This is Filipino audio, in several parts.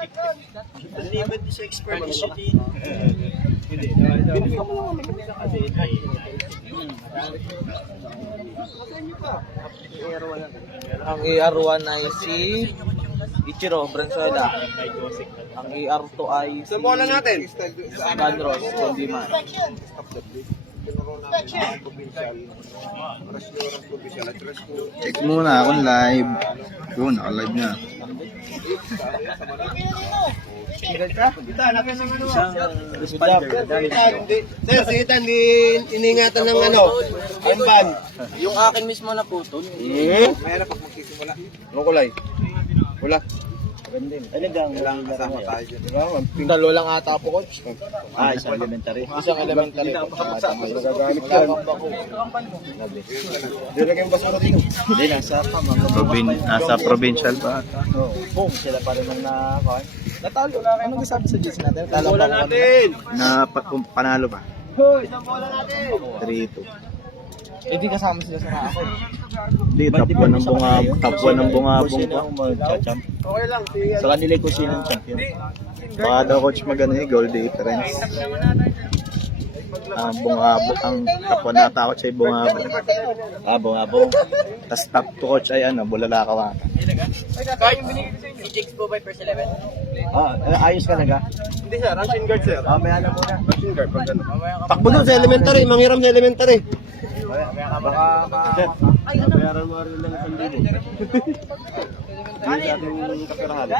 Unlimited sa expert. Ang ER1 ay si Ichiro Branzuela. Ang ER2 ay si Bola natin. Ganros Condiman. Check muna akong live. Yun, naka-live na. Sir, sigitan din iningatan ng ano, armband. Yung akin mismo na putol. Mayroon pag magsisimula. Anong kulay? Wala. Kailangan kasama tayo dyan. Dalawa lang ata po, coach. Isang elementary. Isang elementary. Magagamit yan. Dilagyan yung basura dito. Hindi, nasa provincial ba? Sila pa rin ang natalo. Anong sabi sa Jets natin? Bola natin. Panalo ba? Isang bola natin. 3-2. Eh, di kasama sila sa nakakot. Hindi, top 1 ng bungabong ko. Okay lang. Sige. Sa kanila kung sino ang champion. Baka daw coach magano goal difference. Ang top 1 na takot siya bungabong. Bungabong. Tapos top 2 coach ay Bulalakaw. Chicks po by first 11. Ayos ka naga? Hindi sir, rushing guard sir. Mamaya na muna. Rushing guard pag gano'n. Takbo doon sa elementary, manghiram na elementary. Baka Bayaran mo rin lang 1,000. Hindi sa ating kapirahan.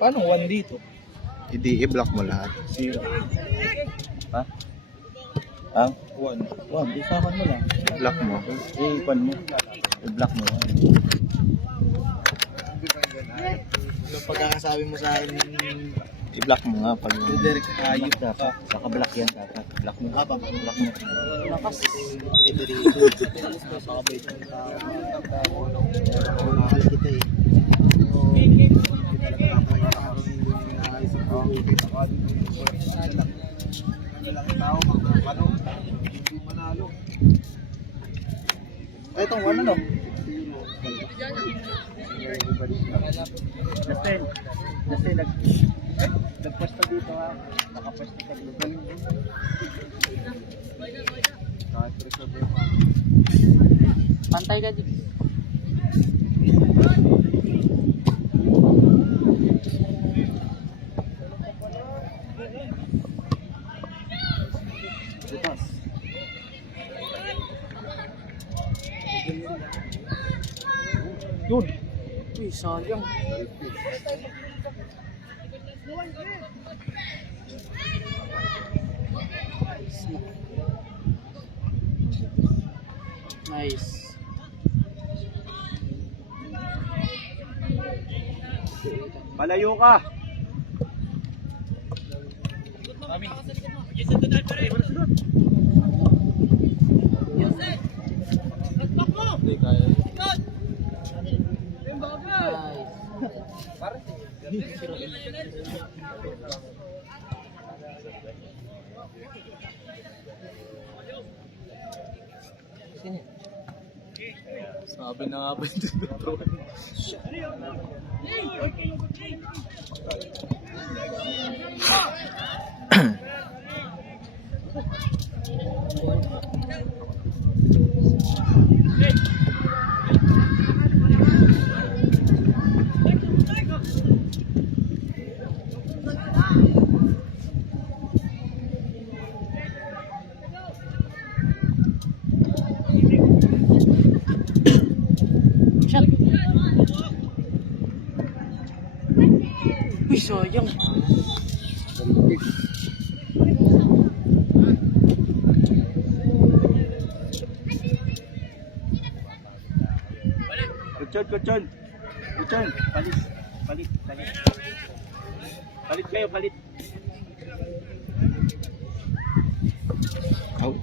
Paano 1 dito? Hindi, i-block mo lahat. 0. Ha? Ah? 1. 1, di sa akin mo lang. I-block mo. I-pan mo. I-block mo. Anong pagkakasabi mo sa akin? I-block mo nga pag Direct ayos dapat. Saka block yan dapat. Block mo. Block mo. Lakas. Ito dito. Nakabait yung tao. Mahal kita eh. Itong ano no? Kasi nagpasta dito ha. Nakapasta ka dito. Pantay ka dito. Butas. Yun. Uy, sayang. Nice. Palayo ka. Sabi na nga ba ito, bro? Uy, sayang. Kuchon. Palit. Palit kayo, palit. Oh.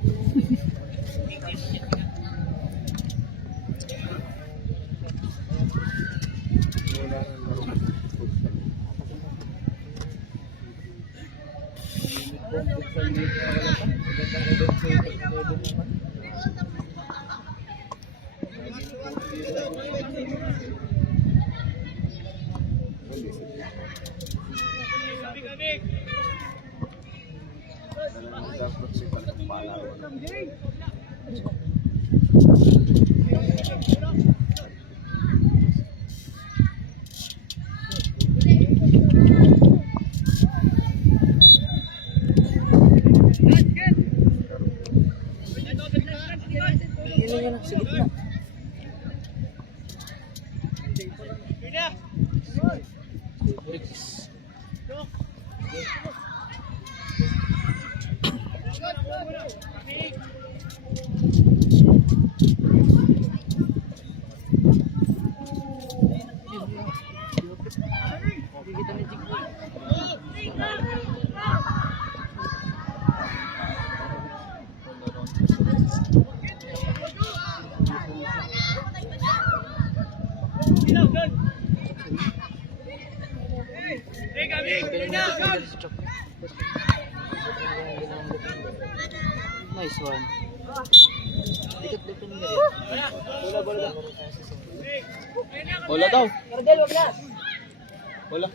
Nice one. Bola daw. Bola.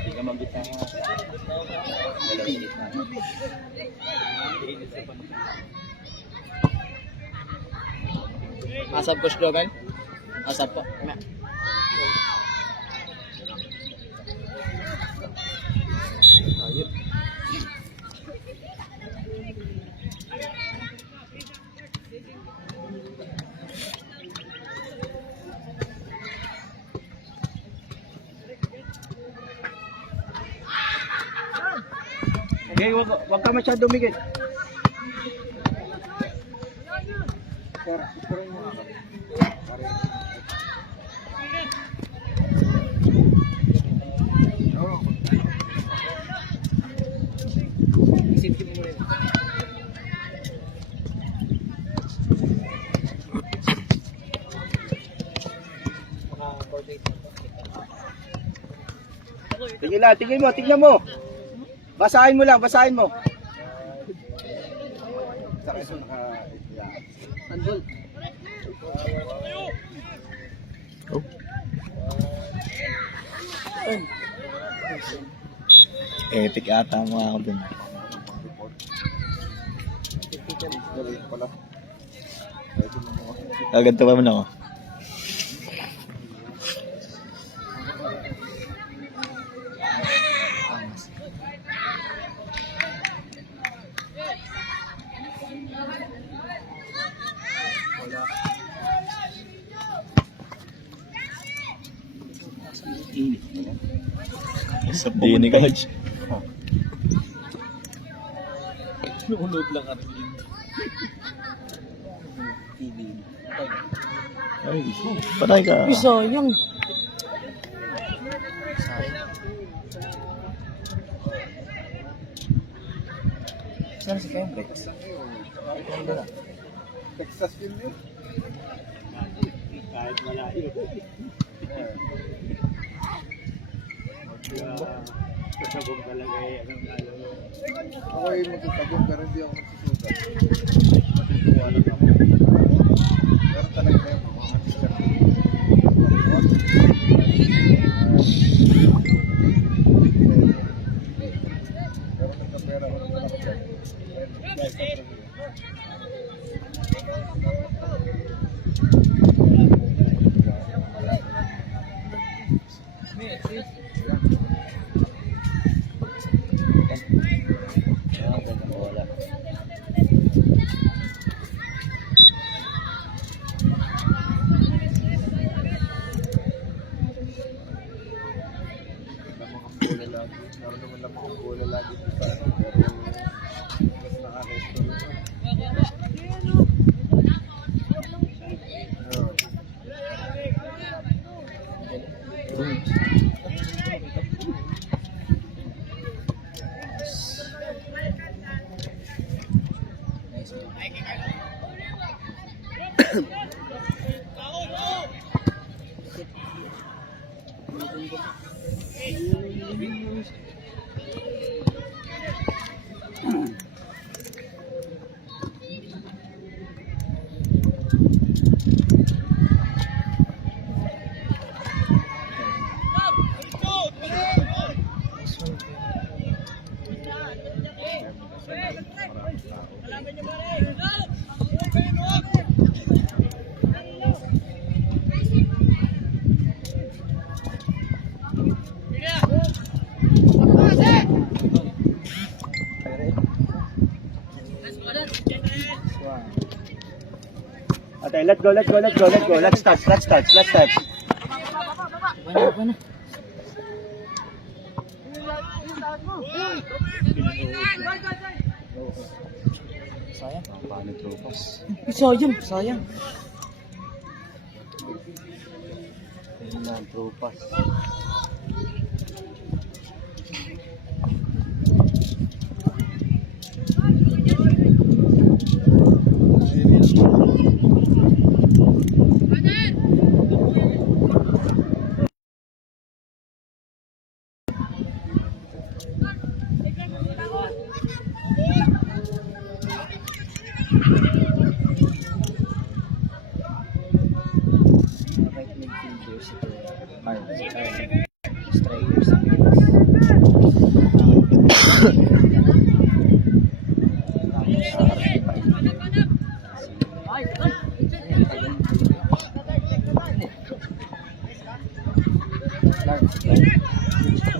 Tiga mabita nga. Dalawin na. Asap Coach Jovel. Asap po. Okay, wag ka masyado umigit. Tingin mo. Basahin mo lang, basahin mo. Epic ata ang mga ako dun. Gaganto pa mo na ako. Sa dini coach. Unod lang at Ay, patay ka. sayang. Saan si Cambrex? Texas yun yun. Kahit malayo. Kasabong talaga eh. Ako ay magkasabong pero hindi ako magsusugat. Matutuwa lang ako. Pero talaga yung mga matisyan. Pero nagkapera ko naman ako dyan. Okay, let's go. Let's touch. Sayang. Paano tropas? Sayang. Ayun na, tropas.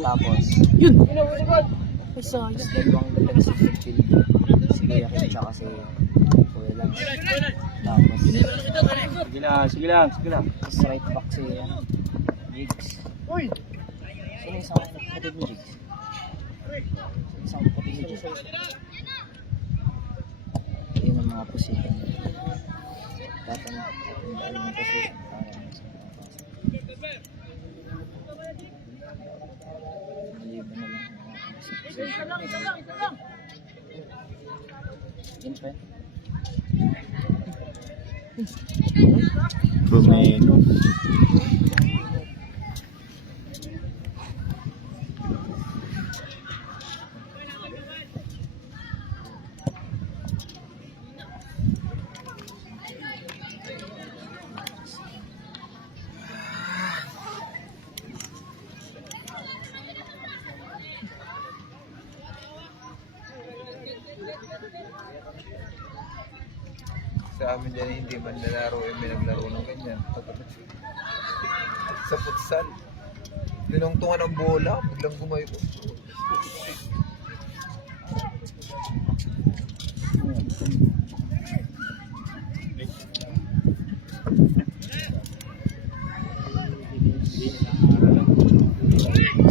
Tapos, Yun! tapos dalawang galing sa midfield. Si Kuya Kim tsaka si Kuya Lance. Tapos, Sige lang. sa right back si Jigs. Sino isang kapatid mo, Jigs? Isang kapatid mo, Jigs. Yun ang mga position. Tatanong yung position. Maliban na lang. Yun pa. Bumeno. Sa amin dyan hindi man nalaro may naglaro ng ganyan. Sa futsal. Linungtungan ang bola, biglang gumayo.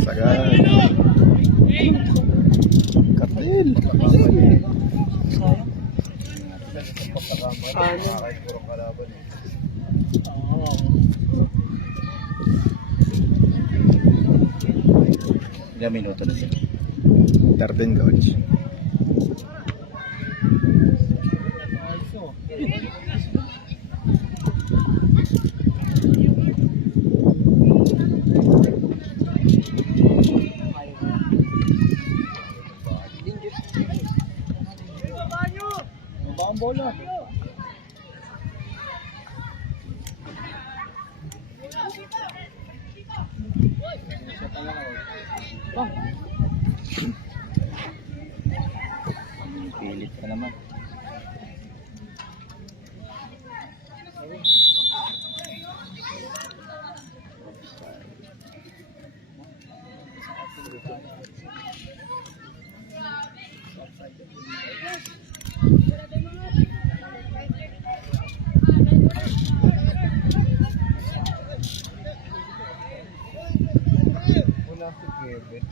Sagad. Kapil. Kahit puro kalaban eh. Ilang minuto na siya. 13 coach. Ang bola. Pilit ka naman. Wala si Kevin.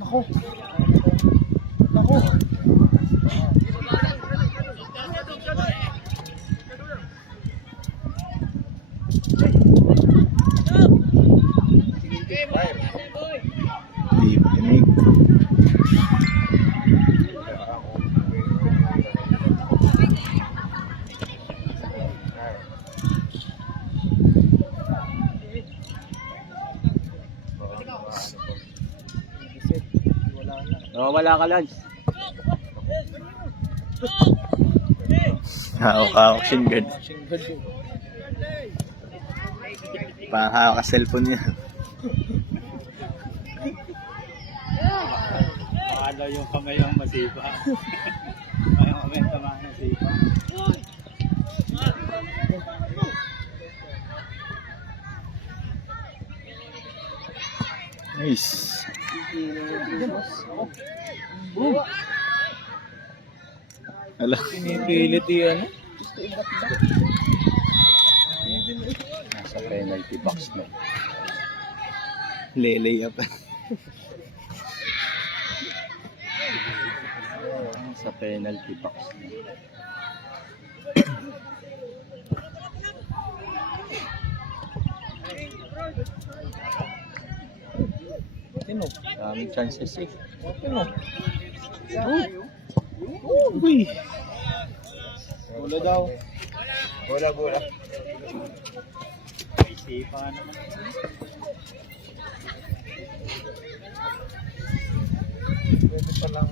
Nako. Nako. Di tinig. Wala ka, Lance. Hawak-hawak shinggad. Pahawak ka cellphone niya. Akala yung kamay ang masipa. Ay, ang kamay ang masipa. Nice. Ala. Pinipilit yan. Nasa penalty box na. Lelay up. Sa penalty box na. Sino? Daming chances eh. Sino? Uy. Bola daw. Bola. May sipa naman. Pwede palang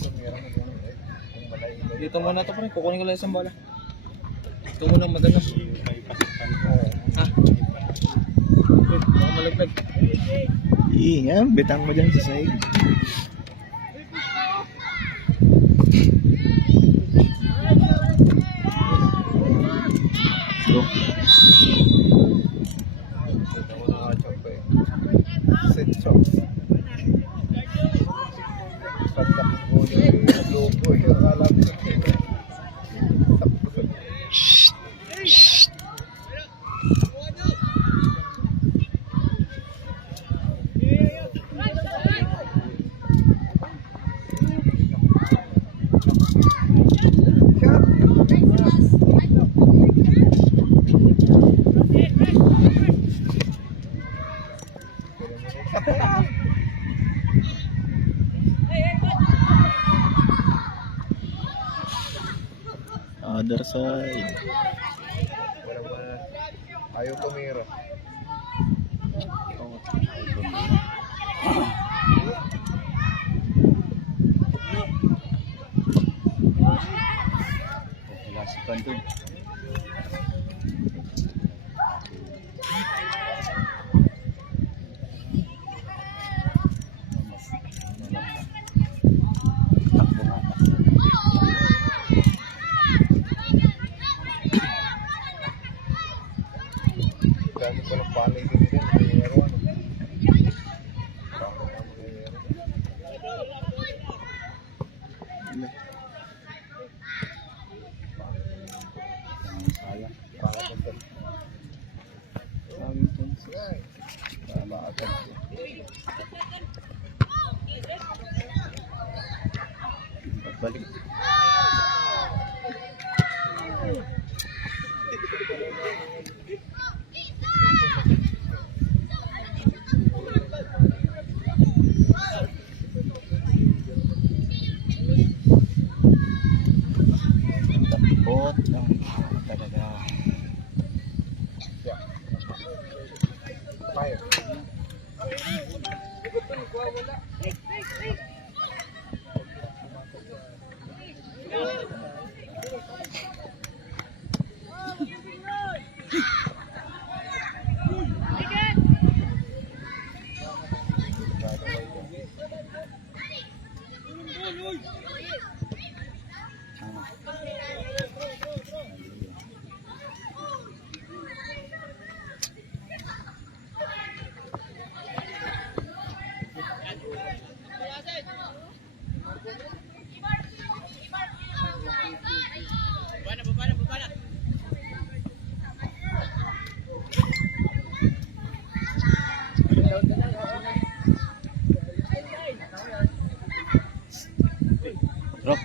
tumira na gano'n eh. Kung malay Dito muna to, pre. Kukunin ko lang isang bola. Ito muna madalas. Ha? Baka malaglag. Yan, bitang mo dyan sa side. Go. ako nakachop eh. Set chop. Pagtakbo yung logo yung alam ko. Other side. Wala ba? Ayaw tumira. Wala si Kanton. Dami ko ng palay din din. Mayroon. Sayang. Tama agad. Balik. Tapot lang talaga. Fire. Drop.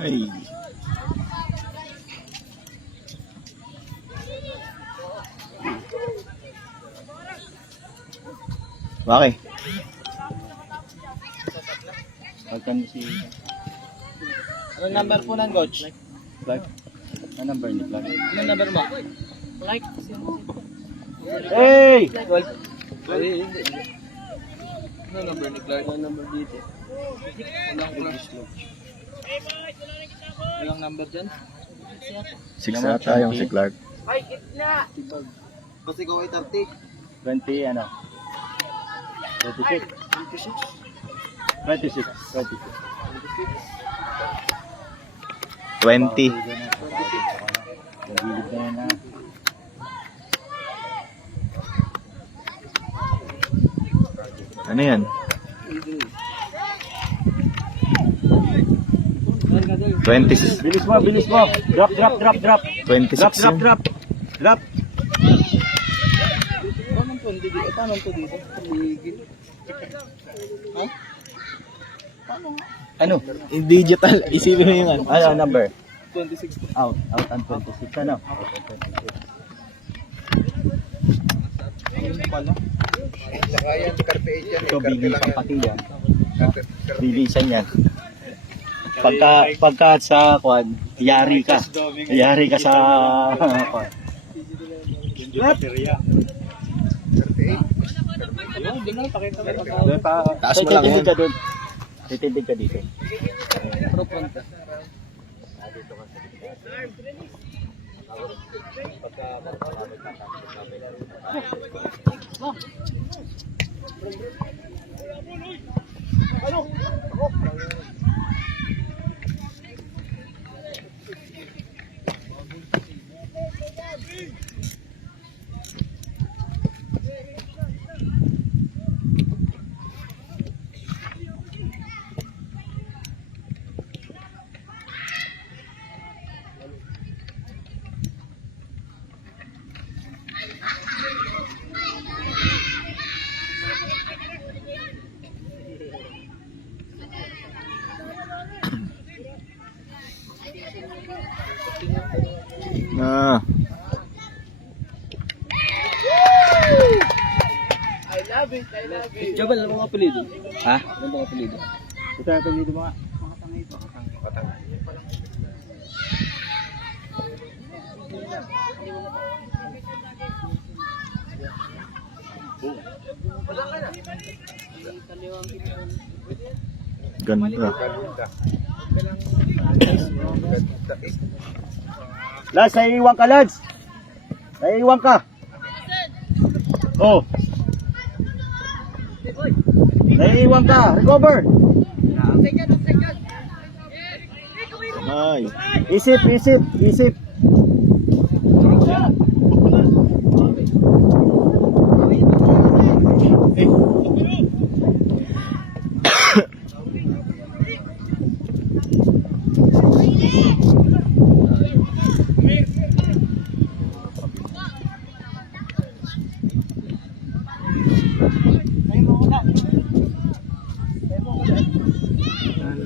Ay. Bakit? Pagkan si... Anong number po ng coach? Clark. Anong number ni Clark? Anong number mo? Like. Hey! Anong number ni Clark? Anong number dito? Walang number dyan? 6 ata yung si Clark. Kasi ko ay 30. 20 ano? 26. 26. 20. Nagilid na yan na. Ano yan? 26. Bilis mo, bilis mo. Drop, drop, drop, drop. 26 Drop, drop, yun. drop. Drop. Paano to dito? Paano to dito? Ha? Ano? In digital. Isipin mo yung ano. Ano number? 26. Out. Out and 26. Ano? pala. Saka yan, karpe 8 yan. Ito, Karpe bigay lang pang yan. pati yan. Karpe. Bilisan yan. Pagka sa kwan, yari ka. Yari ka sa kwan. Karpe 8. Ayun, hindi na, pakita mo. Taas mo lang yun. Ka doon. Titindig ka dito. Pro front ka. Ah. Jabal, ano mga apelido? Ha? Ano mga apelido? Ito yung apelido mga. Ganda. Lads, naiiwan ka, lads. Naiiwan ka. Oh. Naiiwan ka. Recover. Ay. Isip, isip, isip.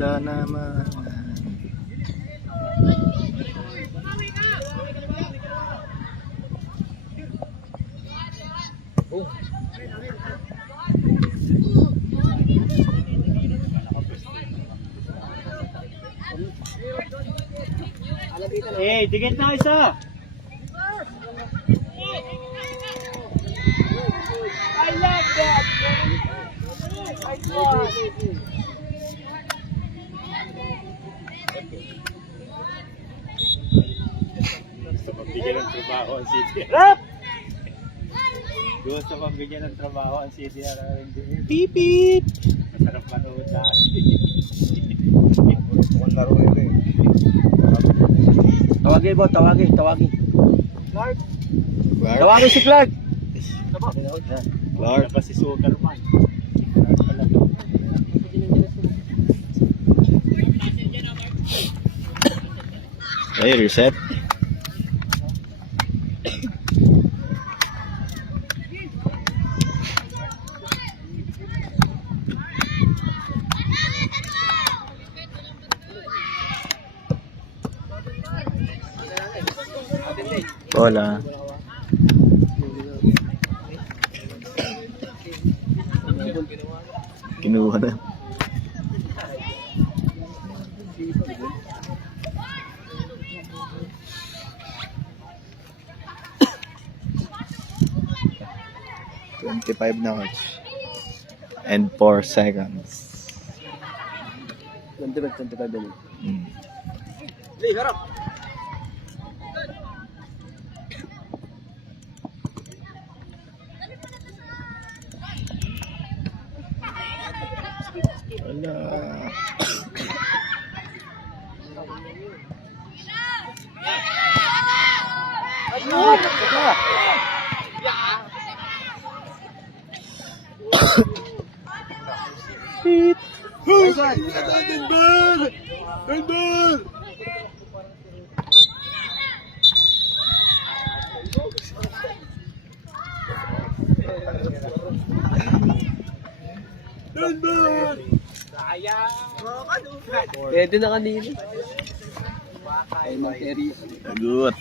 Wala naman. Eh, dikit na isa. Gusto pambigyan ng trabaho ang CDR. Rap! Gusto pambigyan ng trabaho ang CDR. Pipit! Masarap manood na. Kung laro ito eh. Tawagin mo, tawagin, tawagin. Clark. Tawagin si Clark. Wala pa si Superman. Okay, reset. Wala. Kinuha na. $25 and 4 seconds. 25 din. Mm. Hey, harap! Wala. Pwede na kanina. Ay, Monterio. Good.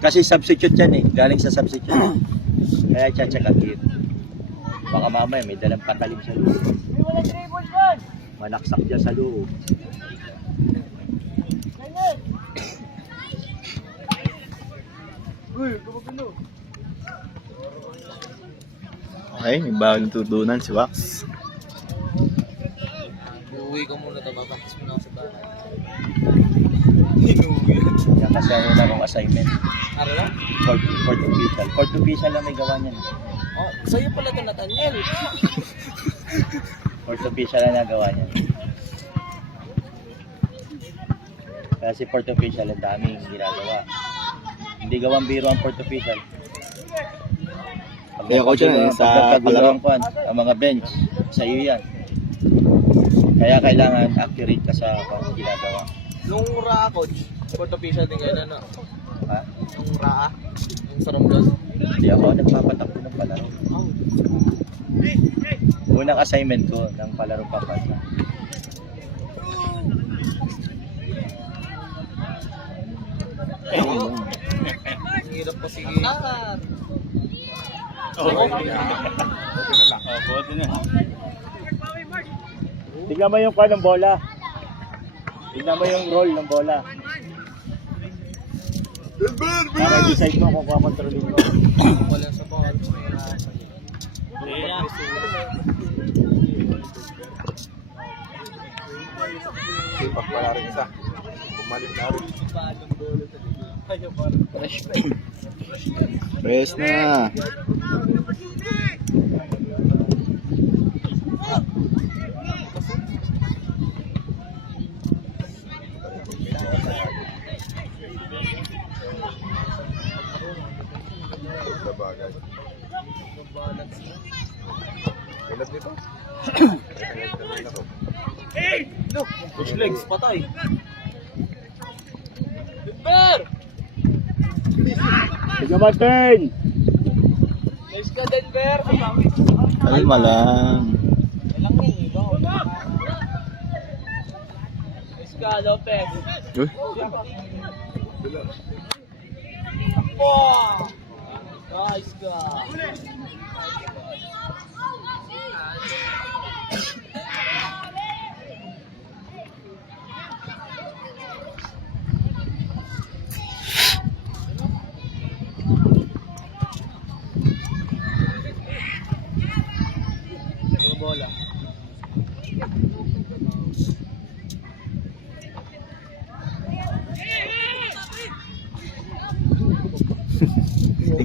Kasi substitute yan eh. Galing sa substitute. Kaya tsatsakakin. Baka mamaya may dalang patalim sa loob. Manaksak dyan sa loob. Okay, may bagong tutunan si Wax. Uuwi ko muna ito, babakis mo na ako sa bahay. Yan kasi ang una kong assignment. Ano lang? Court official. Court official lang may gawa niyan. Oh, sa'yo pala ito, Nathaniel. Court official lang nagawa niyan. Kasi court official ang daming ginagawa. Hindi gawang biro ang court official. Kaya coach yan, sa palarong kwan, ang mga bench, sa iyo yan. Kaya kailangan accurate ka sa ginagawa. Nung Raa, coach, court official din kayo na, no? Ha? Nung Raa, yung Saranggas. Hindi ako nagpapatakbo ng palaro. Unang assignment ko ng palarong papasa. Hirap pa sige. Tignan mo yung ng bola. Tignan mo yung roll ng bola. Para decide mo kung kakontrolin mo. Wala sa bawat Sipak pala rin isa. Bumalik na rin. Press na. Sa bagay. Ulat nito. Push legs, patay. Denver! Tignan mo, turn! Nice ka, Denver! Kalma lang. Walang ni, go. Nice ka, Lopez. Uy. Oh! Nice ka. Yung bola.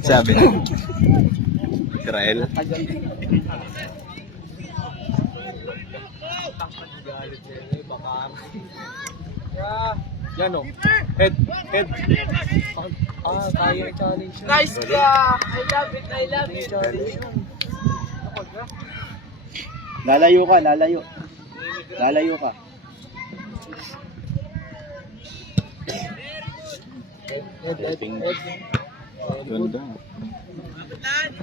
Sabi na. Israel. Galit eh, baka. Yan o. Head. Tayo yung challenge. Nice ka! I love it. Challenge. Lalayo ka, lalayo. Lalayo ka. Head. Ganda.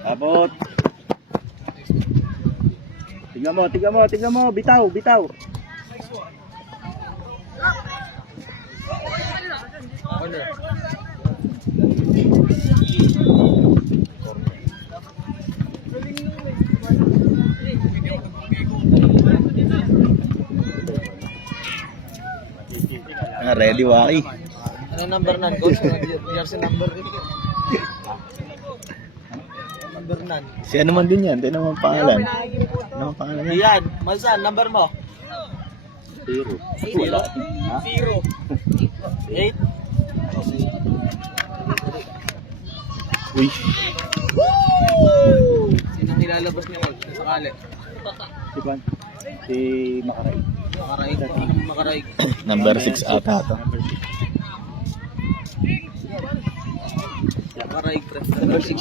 Abot. Tignan mo. Bitaw. Corner. Ready, Waki. Ano number nan, coach? Jersey number rin. Number nan. Si ano man din yan. Tignan mo ang pangalan. Ano ang pangalan yan? Yan, Malsan, number mo? 0. Wala. 0. 8. Uy. Sinang nilalabas niya, coach? Sakali. Si Juan. Si Makaray. Makaraig. Number 6 ata ito. Makaraig, pre. Number 6.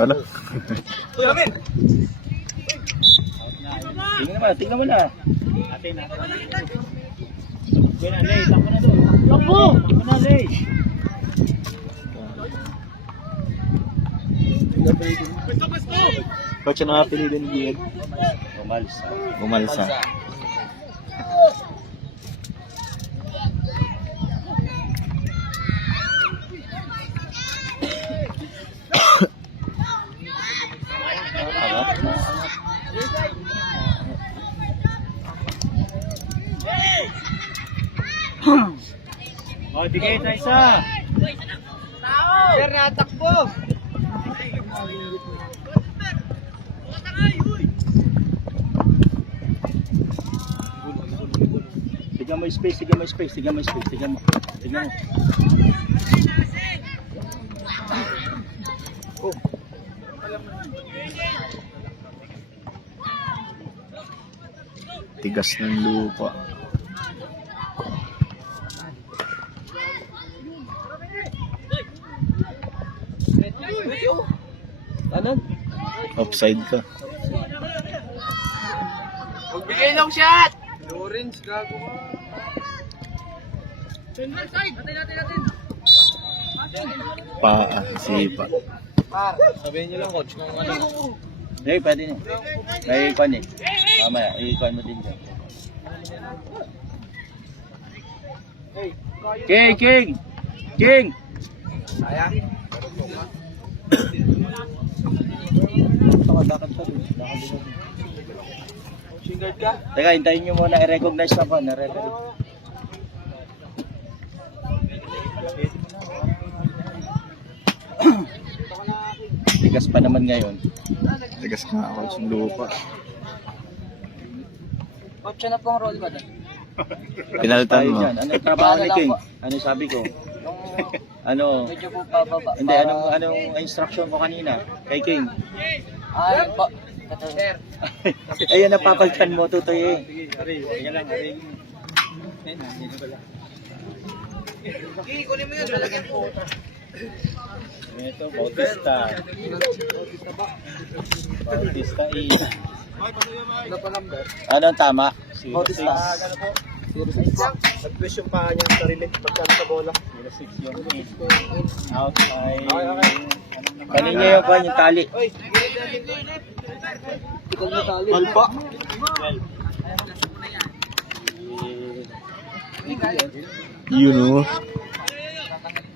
Ano? Uy, Amin! Tingnan mo na. Coach, ano nga pinili ni Ian? Umalsa. Umalsa. O, bigay na isa. Sir, natakbo! Tignan mo space, tignan mo space, tignan mo space, tignan mo. Tignan mo. Tigas ng lupa. Ano? Offside ka. Magbigay long shot! Lawrence, gago ka. Paa. Sipa. Sabihin niyo lang, coach, kung ano. Hey, pwede na. May ikon eh. Mamaya, ikon mo din dyan. King! King! King! Sayang. Lakad ka rin. Coaching guard ka? Teka, hintayin nyo muna i-recognize ako na referee. Tigas pa naman ngayon. Tigas nga ako sa lupa. Coach, ano pong role ba doon? Pinaltan mo. Dyan. Ano yung trabaho ni Paano lang King? po? Ano sabi ko? Yung Ano? medyo po pababa. Hindi, anong instruction ko kanina? Kay King? Ah, yun po. Sir. Ayun, napapalitan mo, tutoy eh. Sige, sorry. Sige lang, sorry. Okay, kunin mo yun, lalagyan ko. Ito, Bautista. Bautista E. Ano pa number? Anong tama? Bautista. Nag-twist yung paa niya sa relate pagkano sa bola. 06 yung E. Outside. Okay. Kanina yung kwan, yung tali. Oy, gilid natin, gilid. Ikaw na tali. Alpa. 12. Yun o.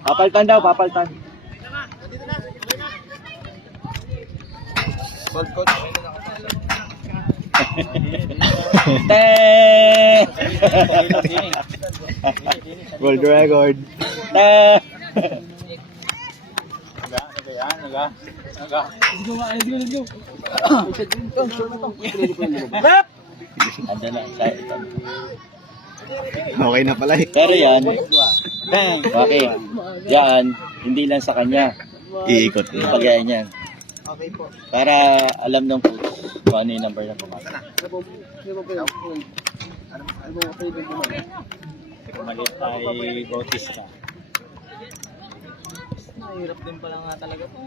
Papalitan daw, papalitan. Ball coach. World record. Naga. Ando na, Okay na pala eh. pero yan, okay, yan, hindi lang sa kanya, Iikot na. pagayan yan. Okay po. Para alam ng coach kung ano yung number na pumasok. Malit ay Bautista. Mahirap din pala nga talaga po.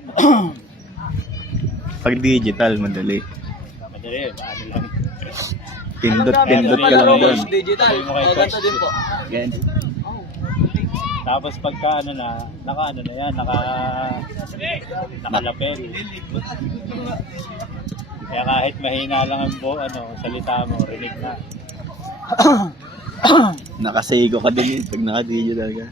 Pag digital, madali. Madali, ano lang. Pindot ka lang doon. Digital. O, ganito din po. Ganyan. Tapos pagka ano na, naka yan, nakalapel. Kaya kahit mahina lang ang salita mo, rinig na. Nakasego ka din pag naka-digital ka.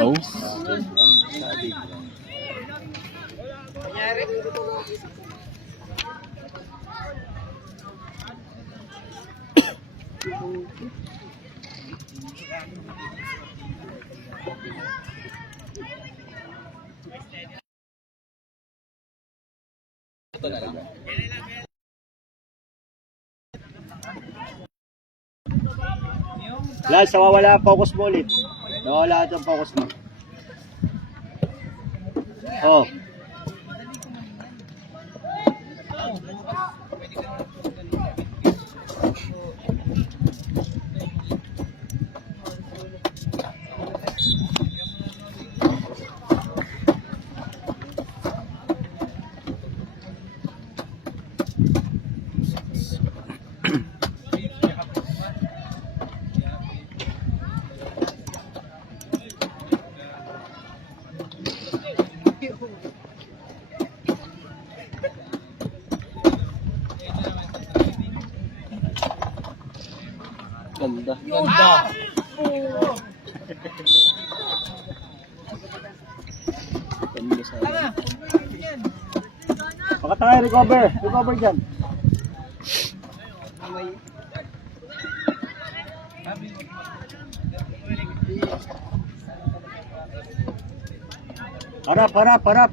Oh. Last, nawawala ang focus mo ulit. Nawawala ang focus mo. Oh. Ganda. Ganda. Ganda sa Baka tayo, recover. Recover dyan. Harap, harap, harap.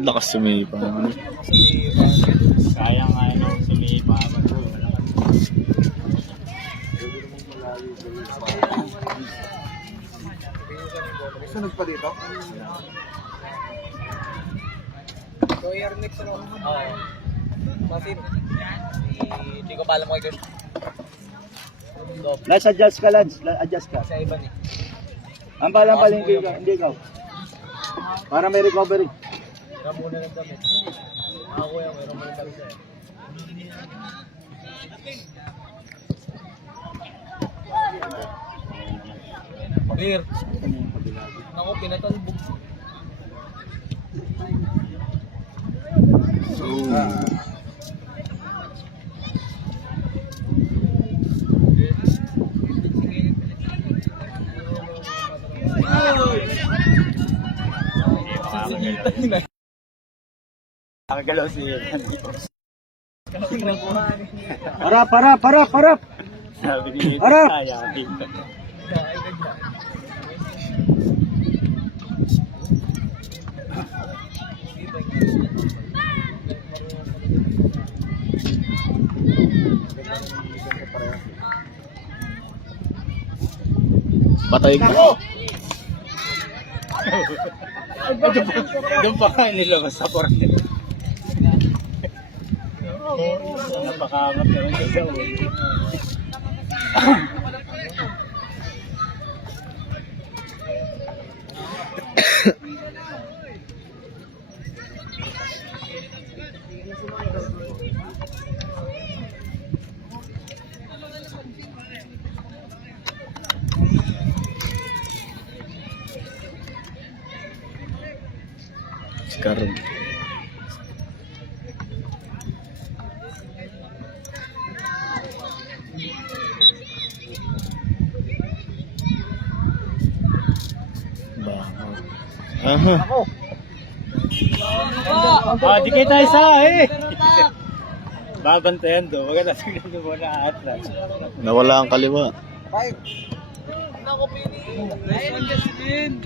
Lakas sumipa. Kaya nga yun, sumipa. Gusto nagpalito? So, year next ano? Oo. Masin. Hindi ko pa alam kay Gus. Let's adjust ka, Lance. Adjust ka. Sa iba eh. Ang balang palengke ka, hindi ikaw. Para may recovery. Tira muna ng damit. Ako yan, meron mo yung damit eh. Clear. Ako, pinatalbog. Nakagalaw si Harap, harap, harap, harap. Sabi ni Harap! Kaya. Patay ka. Doon pa kayo nilabas sa corner. Napakaangat naman siya sa ulo. Sekarang. Aha. Ah, di kayo tayo sa eh. Babantayan do. Maganda siguro do muna atras. Nawala ang kaliwa. Nako, Pini. Ayun, Justin.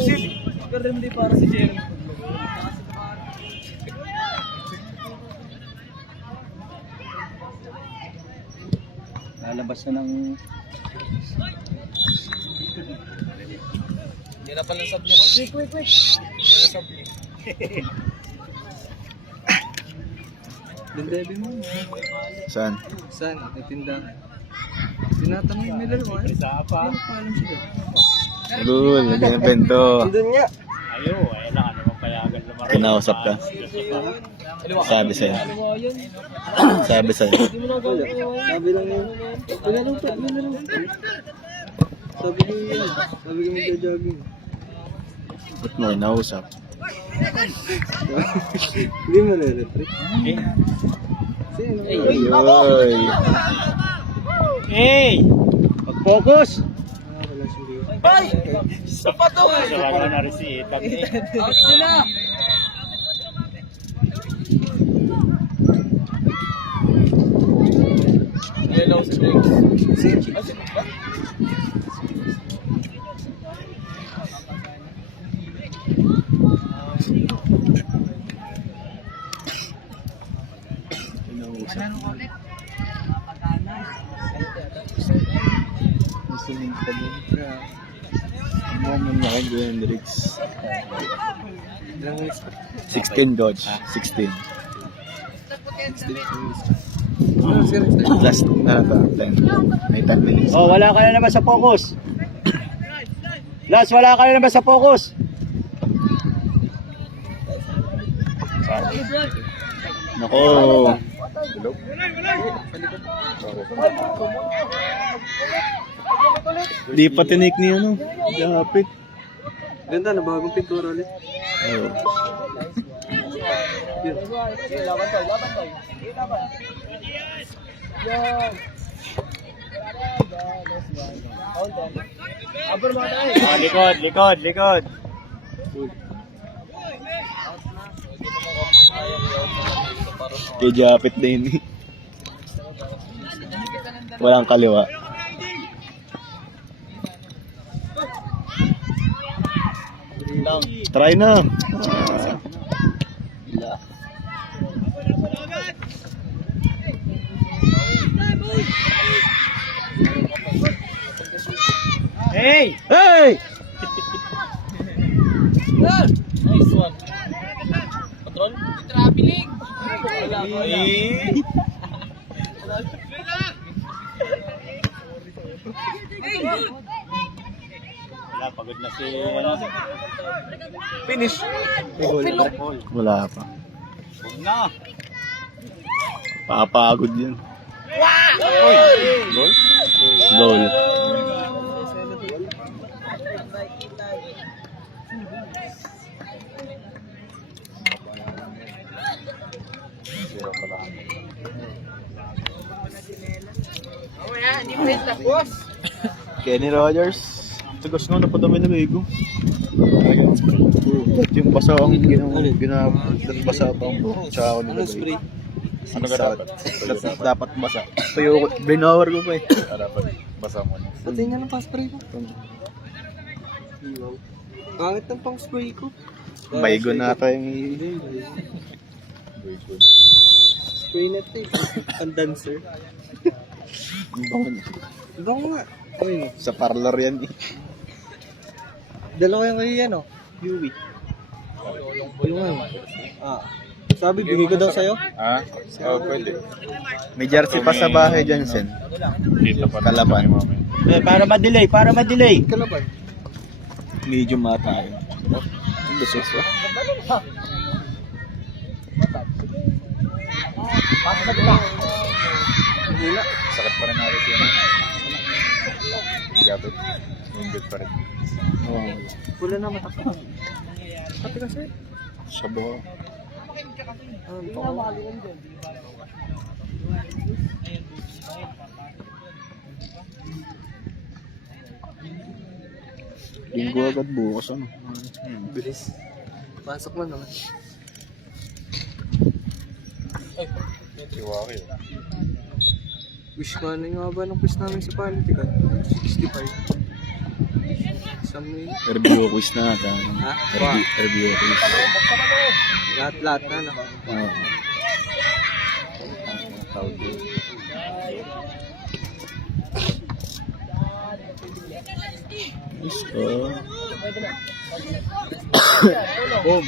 Sip. Pero hindi para si Jerry. Lalabas na ng... Hindi na pala sab niya ko. Quick. Sab niya. Dindebi mo. Saan? Saan? Nagtinda. Tinatanong nila mo. Isa pa. Paalam sila. Lul, naging bento. Doon nga. Ayo, ay lang ano mapayagan lumaro. Kinausap ka? Sabi sa'yo. Sabi sa'yo. Sabi lang yun. Sabi ko yun. Sabi ko magja-jogging. Ba't mo kinausap? Hindi mo na-retreat. Eh. Sino? Ay! Hey! Mag-focus! Wala siyang Sa wala na rin si Ethan eh. Hello, si Briggs. Hendrix. 16 Dodge. 16. Last, ano to? 10. May 10 minutes. Oh, wala ka na naman sa focus. Last, wala ka na naman sa focus. Nako. Di pa tinik ni ano. Gapit. Ganda na, bagong pintura ulit. Oh. Oh, likod, likod, likod. Kay Japit din. Walang kaliwa. Try na. Hey! Hey! Nice one. Patrol? Traveling! Wala, pagod na si ano. Finish. Wala pa. Huwag na. Papagod yan. Goal. Kenny Rogers. Tagas nga napadami na Lego. Yung basa ang basa pa ang tsaka ako nila. Spray. Ano ka dapat? Dapat basa. Tuyo ko. Binower ko pa eh. Dapat basa mo na. Pati nga ng pa-spray ko. Pangit ng pang-spray ko. Baygo na ata yung Spray net eh. Pan-dancer. Bango nga. Ayun. sa parlor yan eh. Dalawa yung kayo yan oh. Yui. Yung ano. Sabi, bigay ko daw sa'yo. Ha? Oo, pwede. May jersey pa sa bahay dyan, Sen. Dito pa. Kalaban. Para ma-delay, para ma-delay. Kalaban. Medium mata yun. Ang lusos ba? Sakit pa rin natin yun. Gapit. Hindi pa rin. Oo. Pula na matak. Pati kasi. Sabo. Linggo agad bukas ano. Bilis. Pasok mo naman. Iwaki. Wish ko ano yung haba ng quiz namin sa political. 65. Isang minute. Review quiz na ata. Ha? Review quiz. Lahat-lahat na no. Oo. Isko. Boom.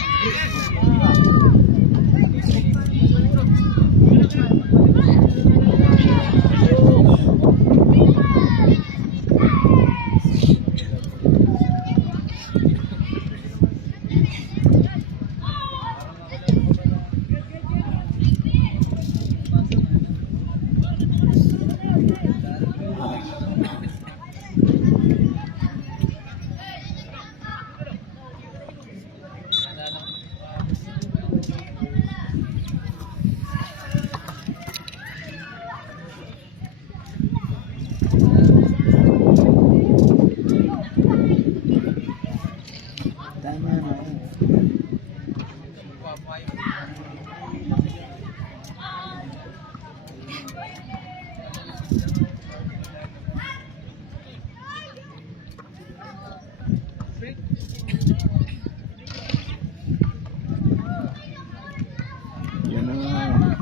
Yan ang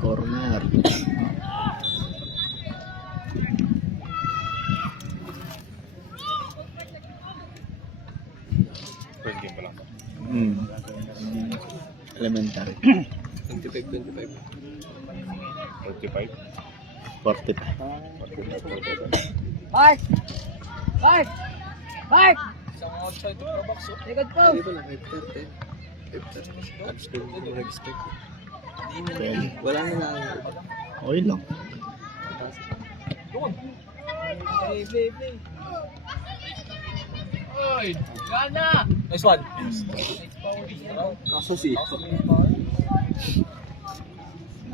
corner. First game pa lang. Elementary. 45. 45. Mark! Mark! Mark! Isang outside pro box. Likod po. Wala na lang. Okay lang. Play. Nice one. Kaso si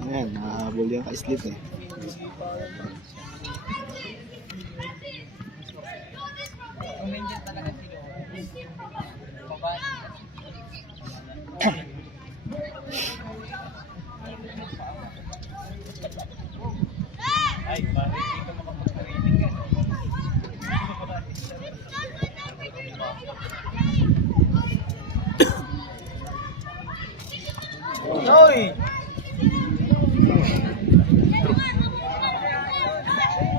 ayan, nakahabol yung ka-slip eh. Ang angel talaga sila. Ay, pare, hindi ka makapagparinig ka. Hoy!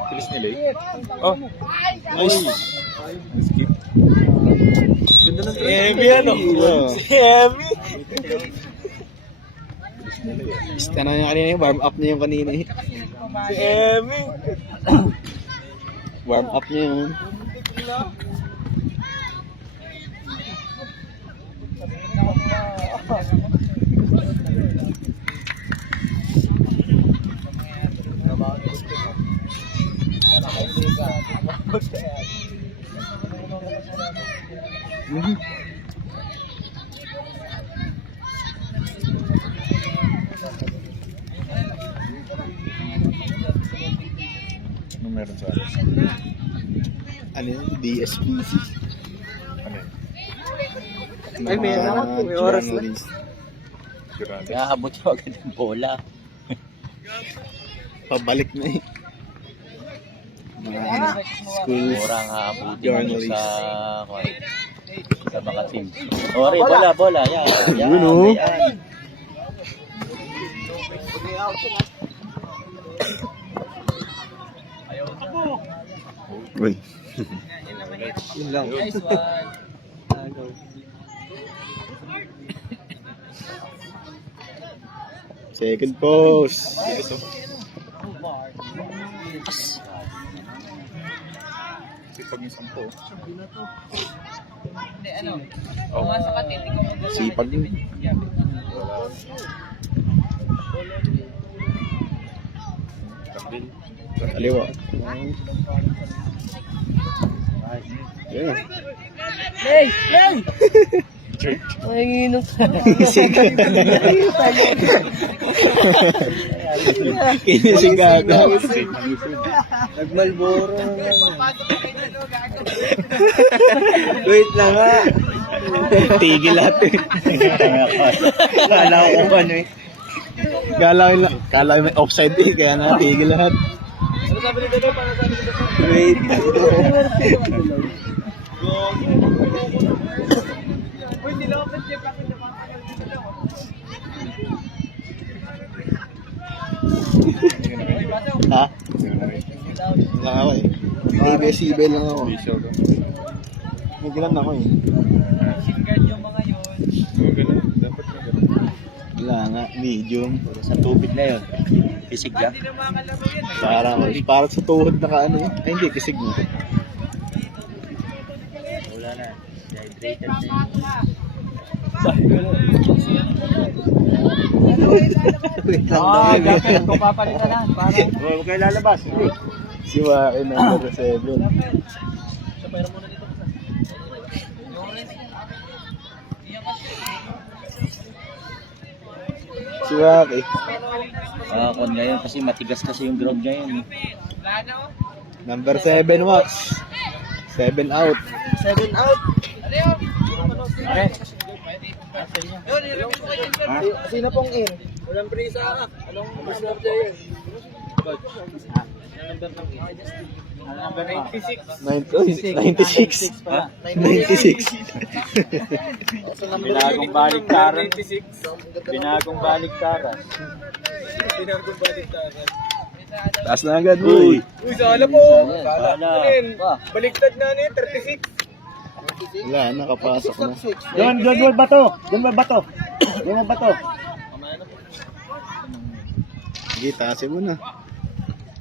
Bilis nila eh. Oh, nice. Skip. Ganda ng Si Emmy ano? Si Emmy! Basta na yung kanina, warm up niya yung kanina eh. Si Emmy! Warm up niya yung... Anong meron sa akin? Ano yun? DSPC. Ano yun? Ay, may anak, may oras na. Journalist. Sigurado. Kaya abot siya agad ng bola. Pabalik na eh. Mga ano, schools. Murang aabutin mo Journalist. sa mga team. Ori, bola. Yan. Yun, oh. Yan. Uy. Yun lang. Nice one. Second post. Sipag yung 10. Hindi, ano? Kung nga sa katin, hindi ko mag- Sipag yun. Takbil. Kaliwa. Yeah. Hey! Nanginginom ka. Kinisig ka ako. Nagmalboro. Wait lang nga. Tigil lahat eh. Kala ko kung ano eh. Kala ko may offside eh, kaya natigil lahat. Ano sabi ni Dodo? Paano sabi ni Dodo? Wait. Uy, nilapit niya. Bakit niya Ha? Lang ako eh. ABS-CBL lang ako. Visual ko. Nagilan ako eh. Guard yung mga yun. Ganun. Dapat na ganun. Wala nga, medium. Sa tubig na yun. Pisig ka. Hindi na makakalaro yan. Parang sa tuhod na kaano eh. Ay hindi, kisig mo. Wala na. Dehydrated na yun. Wait lang Ah, na dapat kung papalitan na. Parang Huwag kayo lalabas. Si Wain number 7. Si Waki. Kung ngayon kasi matigas kasi yung ground ngayon. Number 7 Wax. 7 out. 7 out. yun, Sino pong in? Walang prisa ka. Anong gusto niya yun? Coach. Ano number mo? 96. pala. 96. Binagong baliktaran. Binagong baliktaran. Pinagong baliktaran. Taas na agad, boy. Uy, sala po. Sala. Baliktad na ano yun, 36. Wala, nakapasok na. Doon bato. Doon bato. Doon bato. Sige, taasin mo na.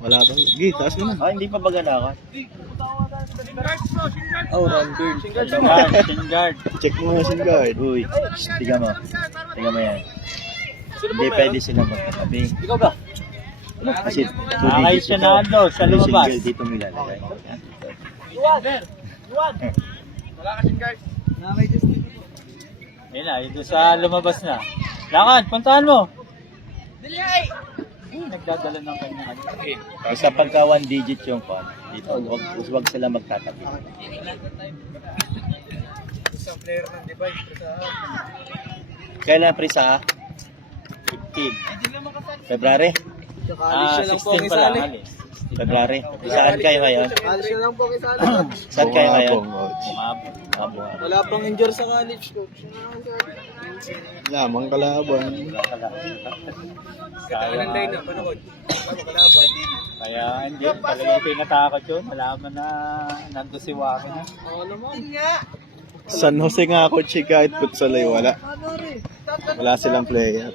Wala pa. Sige, taas mo na. Ah, hindi pa ba ganakan? Oh, run girl. Singard. Check mo nga si guard. Uy, tingnan mo. Tingnan mo yan. Hindi pwede sila magkatabi. Ikaw ba? Kasi Nakay siya na ano, sa lumabas. single dito nilalagay. Yun na, ito sa lumabas na. Lakad, puntahan mo. Nagdadala ng kanya. Basta pagka 1 digit yung phone, dito, wag sila magtatabi. Isang player ng device. Kailan prisa? 15. February? Alis siya lang po ang 16 pa lang. isali. Alis. February. Saan kayo ngayon? Alis siya lang po ang isali. Saan kayo ngayon? Umabot. Mabuhay. Wala pang injure sa college, coach. Lamang kalaban. Katalan line na, paano, coach? Paano kalaban? Kaya hindi, talaga yung pinatakot yun. Malaman na nandun si Waki na. Oo naman. Nga! San Jose nga ako, kahit futsal ay wala. Wala silang player.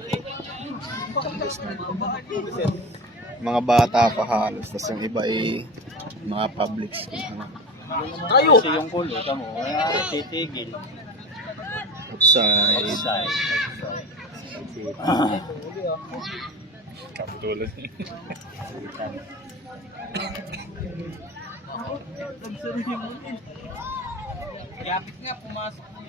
Mga bata pa halos. Tapos yung iba ay mga public school. Tayo! Kasi yung kulo, kamo, titigil. Outside. Offside. Kapitulan. Yapit nga, pumasok mo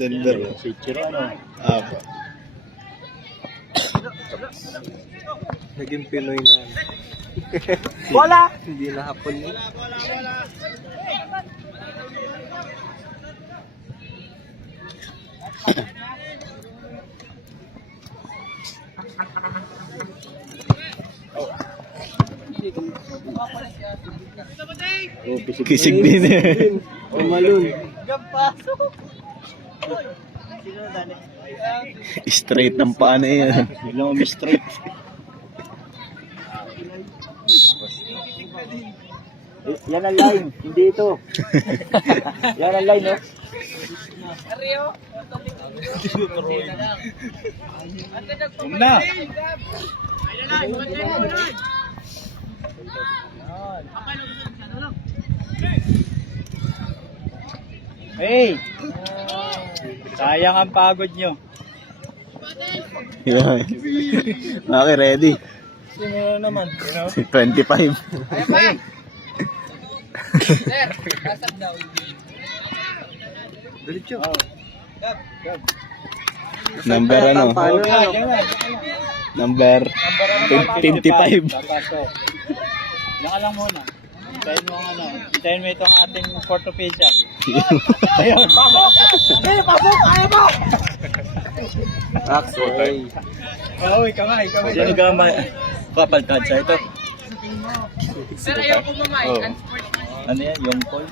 Denver. Si Chiro, ano? Apa. Naging Pinoy na. Wala! Hindi na hapon yun. Kisig din eh. Umalun. Straight ng paa na yan. Biglang umi-straight. Yan ang line, hindi ito. Yan ang line, no? Na! Hey! Sayang ang pagod nyo. Yan. Okay, ready. Sino naman? 25. Diretso. Number ano? Number 25. Papasok. Yan ka lang muna. Hintayin mo ang ano. Hintayin mo itong ating fourth official. Ayun. Pasok! Hey, pasok! Kaya ba? Okay. Oo, kamay. Sino ka kapaltad sa ito? Sir, ayaw ko mamay. Oh. Ano yan? Yung call?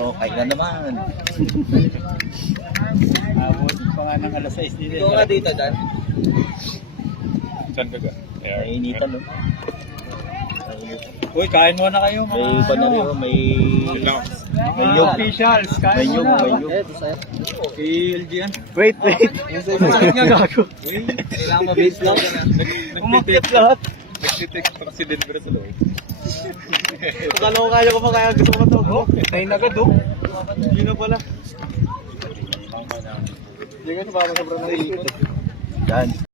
Oh, kahit na naman. Abot pa nga ng alas 6 nila. Ikaw nga dito, Dan. Saan ka ga? Nainitan, no? Uy, kain muna kayo. May iba na rin, may... May officials. May Kain yung, muna. may yung. KLG yan. Wait. Bakit nga gago? Kailangan mabase lang. Umakyat lahat. Nagtitext pa kasi Denver sa loob. Kala ko kaya ko pa kaya gusto ko to. Ay nagad oh. Hindi na pala. Hindi ka sa sobrang naiikot. Yan.